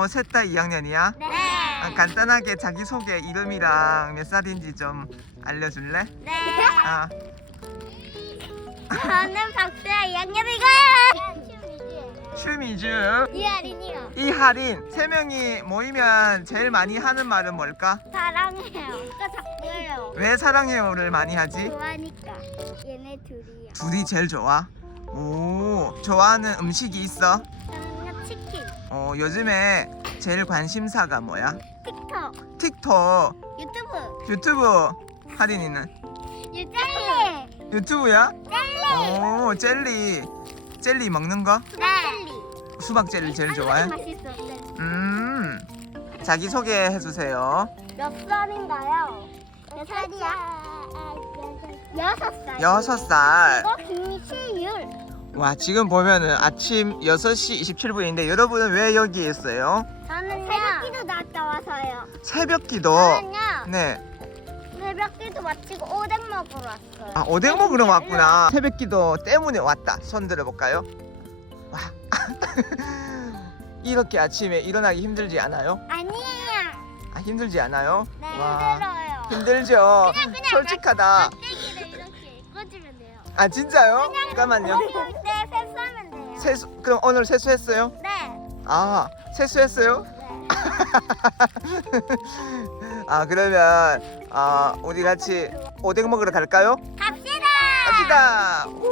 어, 셋다 2학년이야? 네. 아, 간단하게 자기소개 이름이랑 몇 살인지 좀 알려줄래? 네. 아, 저는 박수야 2학년이고요. 슈미주, 이하린이요. 이하린 세 명이 모이면 제일 많이 하는 말은 뭘까? 사랑해요. 왜 사랑해요를 많이 하지? 좋아하니까. 얘네 둘이요. 둘이 제일 좋아? 오, 좋아하는 음식이 있어? 치킨, 어, 요즘에 제일 관심사가 뭐야? 틱톡, 틱톡, 유튜브, 유튜브, 하린이는? 유젤리, 유튜브야? 젤리. 오, 젤리. 젤리 먹는 거? 네. 수박 젤리 제일 좋아해? 맛있어. 네. 음. 자기 소개해 주세요. 몇 살인가요? 몇 살이야? 여섯 살. 여섯 살. 이거 김시율. 와, 지금 보면은 아침 6시 27분인데 여러분은 왜 여기 있어요? 저는요. 새벽기도 나갔다 와서요. 새벽 기도. 저는요. 네. 새벽기도 마치고 오뎅 먹으러 왔어요. 아, 오뎅 먹으러 왔구나. 새벽 기도 때문에 왔다. 손 들어 볼까요? 와. 이렇게 아침에 일어나기 힘들지 않아요? 아니에요. 아, 힘들지 않아요? 네, 와. 힘들어요. 힘들죠. 솔직하다. 깍대 꽂으면 돼요. 아, 진짜요? 잠깐만요. 때 세수하면 돼요. 세수 그럼 오늘 세수했어요? 네. 아, 세수했어요? 네. 아, 그러면 아, 우리 같이 오뎅 먹으러 갈까요? 갑시다. 갑시다. 네,